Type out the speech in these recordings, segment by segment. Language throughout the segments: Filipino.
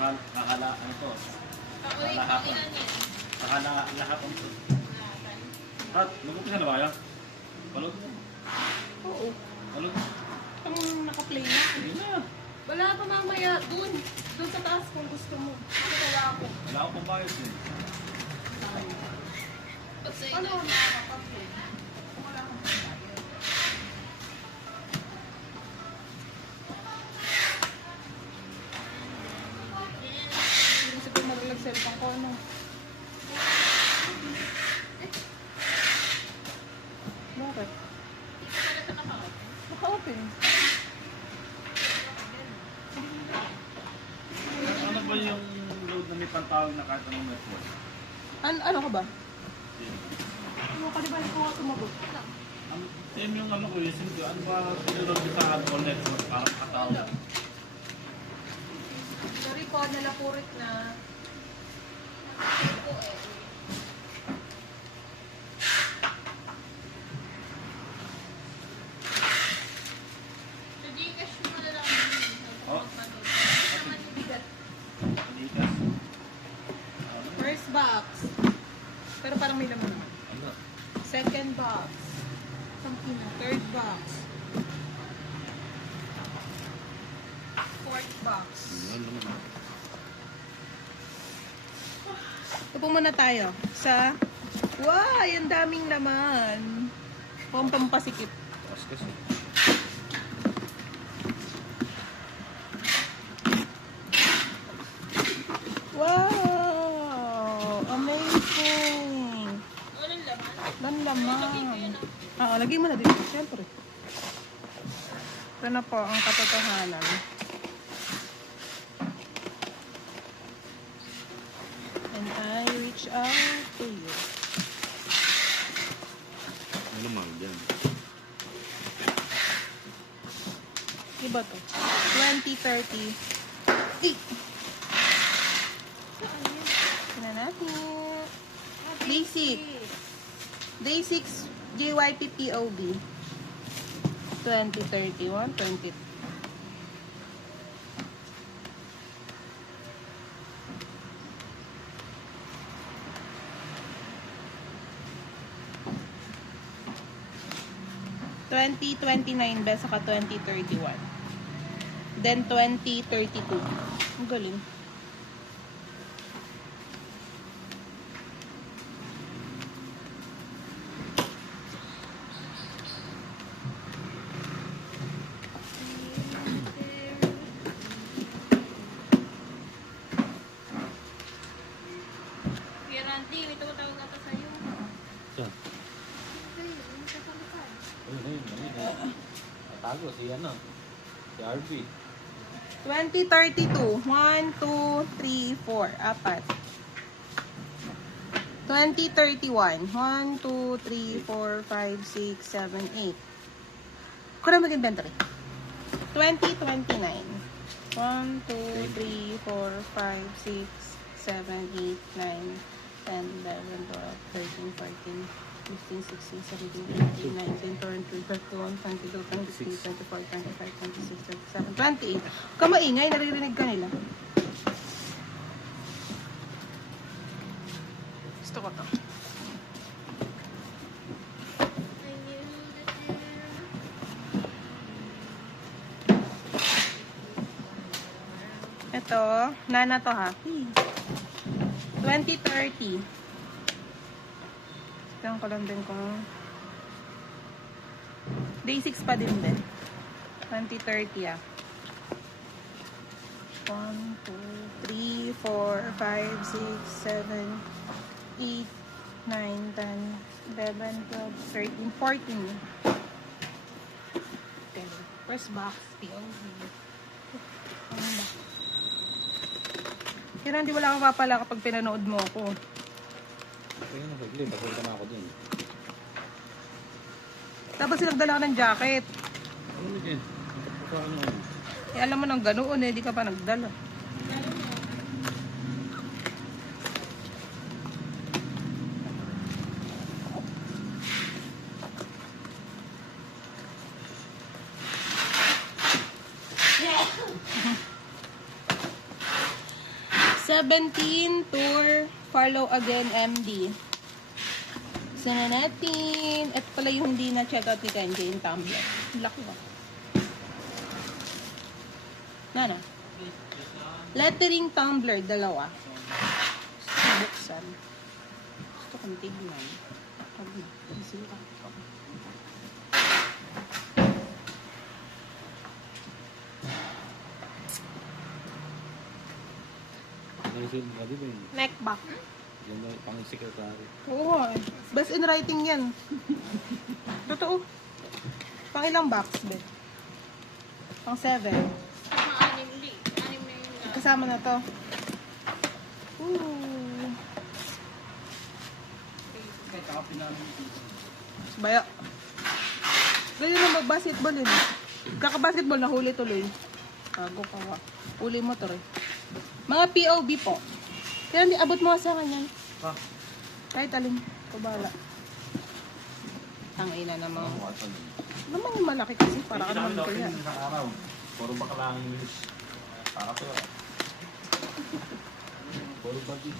ano to? Lahat ang to. At, mag-upisa na ba yan? Balot? Oo. Balot? Ang naka-play na. Hindi na. Wala pa mamaya. Doon sa taas kung gusto mo. Kasi wala ako. Wala akong pambayos eh. Ano ang nakaka-play? Wala akong pambayos. Hindi kasi kung mag-cellphone ko, ano? Bakit? Naka-open. Ano ba yung load na may pantawag na kahit anong network? Ano ka ba? Ano ka, di ba ito nga tumagot? Same yung ano ko yung SIM ko. Ano ba pinulog ko sa Adcon network para makatawag? Sorry po, nalapurit na. Oh, hindi ka. First box. Pero parang may laman naman. Ano? Second box. Third box. Fourth box. Ano naman? Upo muna tayo sa... Wow! Ang daming laman. Pampasikip. Tapos kasi. Wow! Amazing! Walang laman. Oo, lagay mo na dito. Siyempre. Ito na po ang katotohanan. And I reach out to you. Ano naman dyan? Iba to. 2030. Tignan natin. Basic. Day 6 JYP POB. 2031, 20. $2029 best saka 2031. Then 2032. Ang galing. Randy, may tumutawag ata sa'yo. Saan? Ayun. Natago si ano? Si RB. 2032. 1, 2, 3, 4. Apat. 2031. 1, 2, 3, 4, 5, 6, 7, 8. Kung mag-inventory. 2029. 1, 2, 3, 4, 5, 6, 7, 8, 9, 10, 11, 12, 13, 14, 15, 16, 17, 18, 19, 20, 21, 22, 23, 24, 25, 26, 27, 28. Huwag ka maingay, naririnig ka nila. Gusto ko to. Ito, nana to ha. 2030. Tignan ko lang din kung day 6 pa din din. 2030 ah. 1, 2, 3, 4, 5, 6, 7, 8, 9, 10, 11, 12, 13, 14. Okay. First box, POV. Ano ba? Kaya hindi wala kang papala kapag pinanood mo ako. Ayun na, saglit. Papunta na ako dun. Tapos nagdala ka ng jacket. Ano din? Ano? Eh alam mo nang ganoon eh, di ka pa nagdala. 17 tour, follow again MD. Sana natin. Ito pala yung hindi na check out ni Kenji, yung tumbler. Laki ba? Nano? Lettering tumbler, dalawa. Buksan. Gusto kong tignan. Huwag na. Isip ka. Nasunod nga di ba yun? Neck back. Yan na pang secretary. Oo nga eh. Best in writing yan. Totoo. Pang ilang box, Bet? Pang 7. Anim na yun. Kasama na to. Ooh. Kaya saka pinamin. Baya. Ganyan na mag-basketball yun. Kaka-basketball, nahuli tuloy. Tago ka wa. Uli mo to rin. Mga POV po. Kaya hindi, abot mo sa kanya. Ha? Kahit alin. Kubala. Tangina naman. Wasan. Namang malaki kasi para ka Hindi naman namin ko yan. daw isang araw. Puro baka lang news. Para to. Puro bagay.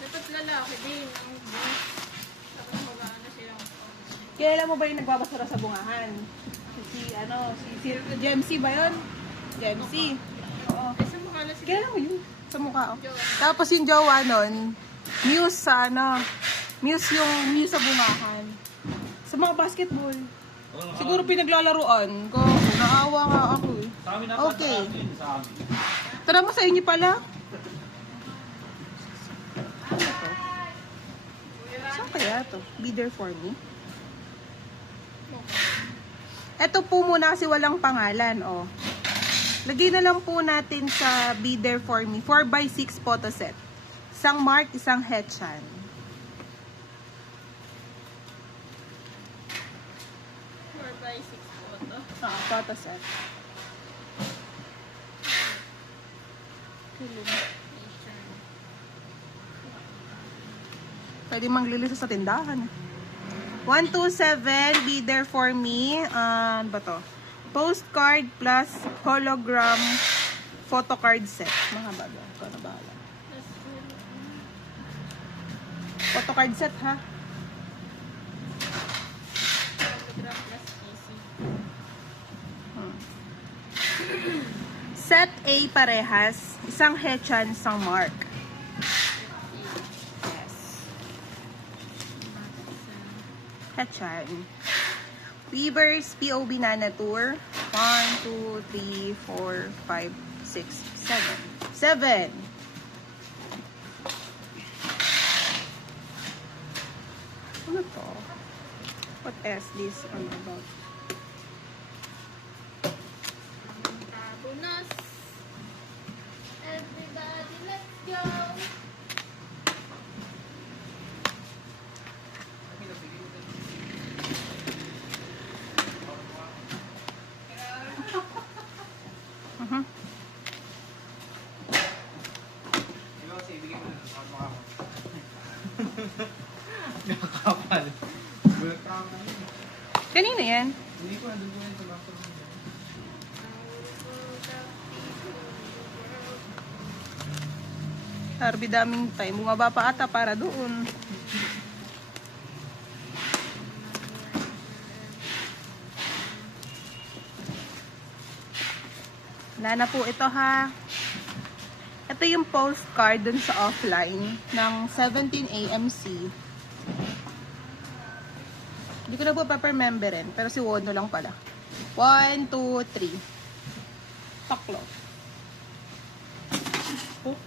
Dapat lalaki din. Ang boss. Tapos magaan na silang Kailan mo ba yung nagbabasura sa bungahan? Si Gemcy ba yun? Gemcy. Oo. Ay, sa mukha na sila. Kailan mo yun? Sa mukha, oh. Jowa. Tapos yung jowa nun, Muse sa Muse sa bungahan. Sa mga basketball. Siguro pinaglalaruan ko. Naawa nga ako eh. Sa amin Okay. Sa amin. Tara mo sa inyo pala. Ano to? Saan kaya to? Be there for me? Ito po muna kasi walang pangalan, oh. Lagay na lang po natin sa Be There For Me. 4x6 photo set. Isang Mark, isang Hetchan. Four by six photo. Photo set. Pwede manglilisa sa tindahan. 127, Be There For Me. Ano ba to? Postcard plus hologram photocard set. Mga bago. Ikaw na bahala. Photocard set, ha? Hologram plus PC. Set A parehas. Isang Hetchan, isang Mark. Yes. Hetchan. Weavers POB Nana Tour. 1, 2, 3, 4, 5, 6, 7. 7! Ano to? What is this? Ano about? Tabunas. Everybody, let's go. Mhm. Nakakapal. Bulat ka nga. Kanina yan. Hindi ko, nandun ko yan sa bathroom. Harbi daming time. Bumaba pa ata para doon. Wala na po ito, ha. Ito yung postcard dun sa offline ng 17 AMC. Hindi ko na po pa-rememberin, pero si Wono lang pala. 1, 2, 3. Taklo. Oh.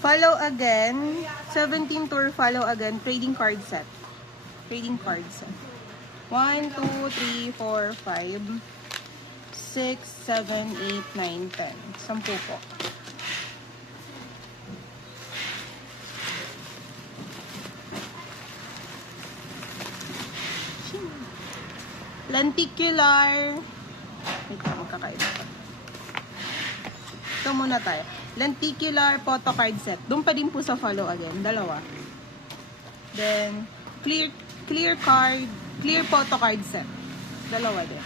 Follow again. 17 tour follow again. Trading card set. Trading card set. 1, 2, 3, 4, 5, 6, 7, 8, 9, 10. 10 po. Lenticular. Wait lang, magkakaiba pa. Ito muna tayo. Lenticular photo card set. Doon pa din po sa follow again. Dalawa. Then, clear clear photo card set. Dalawa din.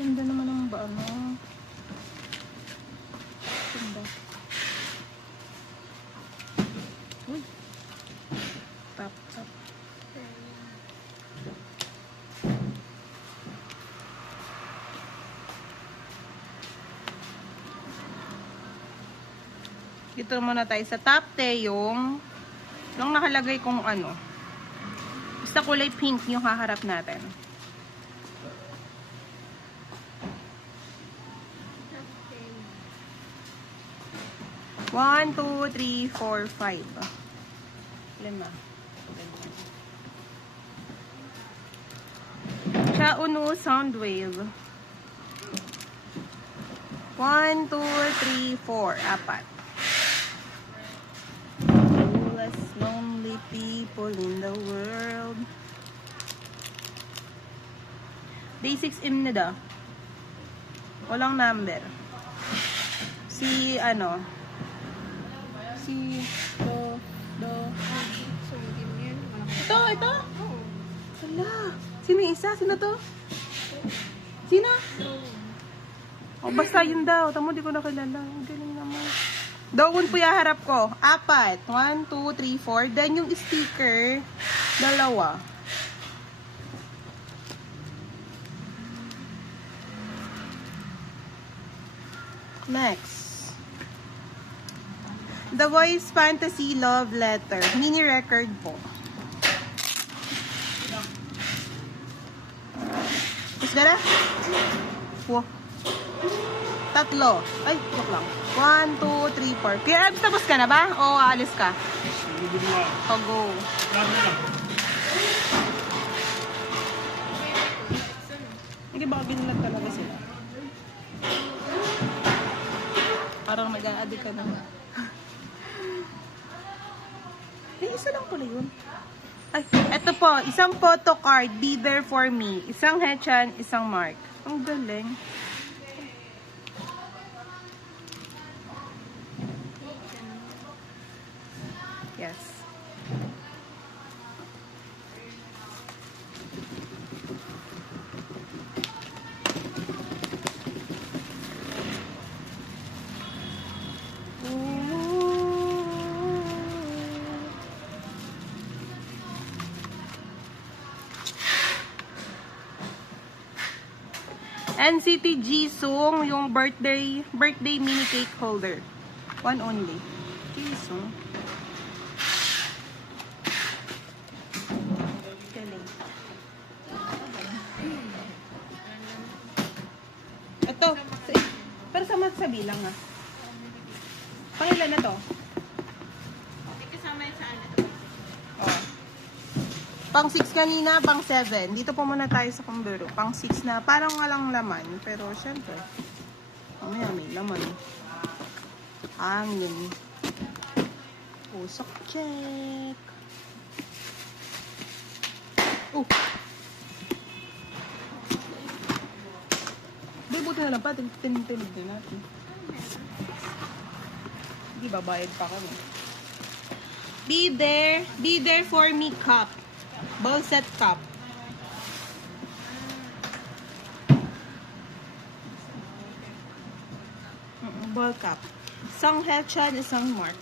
Ang ganda naman ng ano. Ganda. Uy. Tap. Dito muna tayo sa top 10 yung nakalagay kung ano. Basta kulay pink yung haharap natin. One, two, three, four, five. 5. Xiaomi Soundwave. 1, 2, 3, 4. 4. Coolest lonely people in the world. Basics imnida. Walang number. Si do. Sungin yun. Ito. Hala. Sino yung isa? Sino to? Sino? Oh, basta yun daw. Tamo, di ko nakilala. Ang galing naman. Doon po yung harap ko. 4. 1, 2, 3, 4. Then yung sticker, 2. Next. The Voice Fantasy Love Letter. Mini record po. Is that it? Wow. 3. Ay, joke lang. 1, 2, 3, 4. Kaya tapos ka na ba? O aalis ka? Hindi mo ako. O go. Lagi lang. Hindi baka binulat talaga sila. Parang mag-a-addict ka na. Ay, isa lang pala yun. Ay, eto po. Isang photo card. Be there for me. Isang Hechan, isang Mark. Ang galing. Yes. NCT Jisung, yung birthday mini cake holder. One only. Jisung. Galing. Ito. Pero sa bilang ah. Pangilan na to? Hindi kasama yun sa ano. Oh. Pang 6 kanina, pang 7. Dito po muna tayo sa kumbero. Pang 6 na, parang walang laman. Pero syempre, mamaya may laman. Hangin. Usok check. Oh! Di, buti na lang pa. Tinig din natin. Hindi, babayad pa kami. Be there for me cup. Ball set cup. Ball cup. Isang Hechan, isang Mark.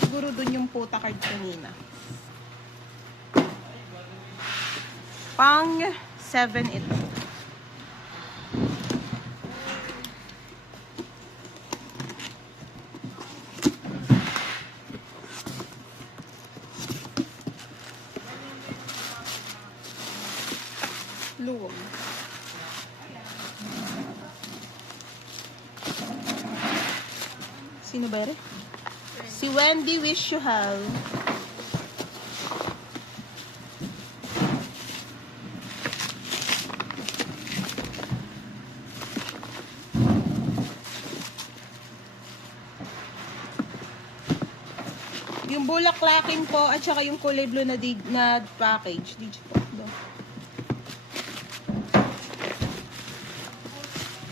Siguro dun yung puta card kanina. Pang 7 ito. Luwag. Sino ba rin? Si Wendy Wish You Have. Yung bulaklakin po at saka yung kulay blue na package. Dito po.